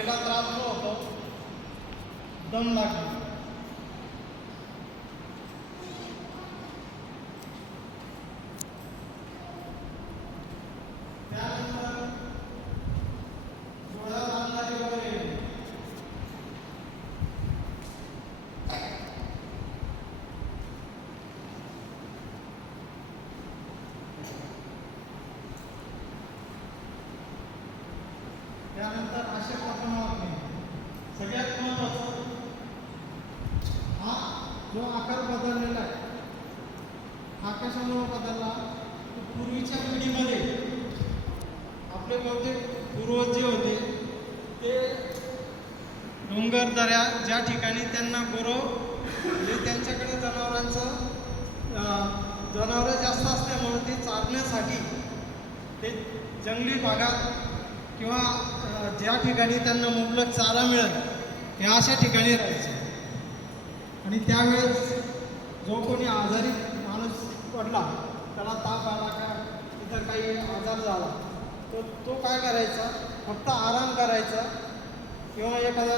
पहिला त्रास जो होतो दम लागणे. त्यानंतर डोळ्यात अंधारी वगैरे येणे. त्यानंतर अशक्तपणा वाटणे. सगळ्यात महत्त्वाचं हा जो आकार बदललेला आहे हा कशामुळे बदलला. पूर्वीच्या पिढीमध्ये आपले बहुतेक पूर्वज जे होते ते डोंगरदऱ्या ज्या ठिकाणी त्यांना म्हणजे त्यांच्याकडे जनावरं जास्त असल्यामुळे ते चारण्यासाठी ते जंगली भागात किंवा ज्या ठिकाणी त्यांना मुबलक चारा मिळेल या अशा ठिकाणी राहायचे. आणि त्यावेळेस जो कोणी आजारी माणूस पडला, त्याला ताप आला का इतर काही आजार झाला तर तो काय करायचा, फक्त आराम करायचा किंवा एखादा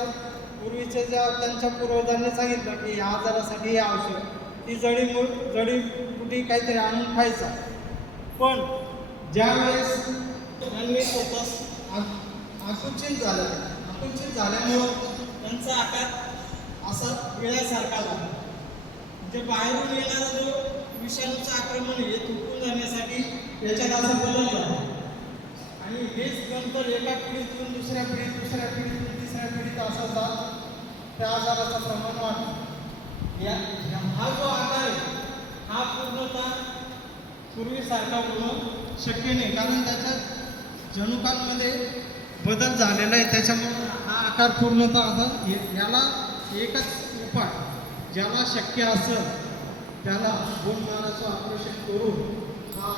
पूर्वीच्या ज्या त्यांच्या पूर्वजांनी सांगितलं की या आजारासाठी हे औषध, ती जडीबुटी काहीतरी आणून खायचा. पण ज्यावेळेस त्यांनी स्वतः आकुंचित झाल्यामुळं त्यांचा आकार असा वेळासारखा झाला. म्हणजे बाहेरून येणारा जो विषाणूचं आक्रमण हे थुकून जाण्यासाठी याच्यात असा बदल झाला. आणि हेच नंतर एका पिढीतून दुसऱ्या पिढीतून तिसऱ्या पिढीत असं जात त्या आजाराचं प्रमाण वाढतं. हा जो आकार आहे हा पूर्णतः पूर्वीसारखा होणं शक्य नाही, कारण त्याच्यात जनुकांमध्ये बदल झालेला आहे. त्याच्यामुळे हा आकार पूर्णतः आता याला एकच उपाय, ज्याला शक्य असेल त्याला बोन माराचं ऑपरेशन करून हा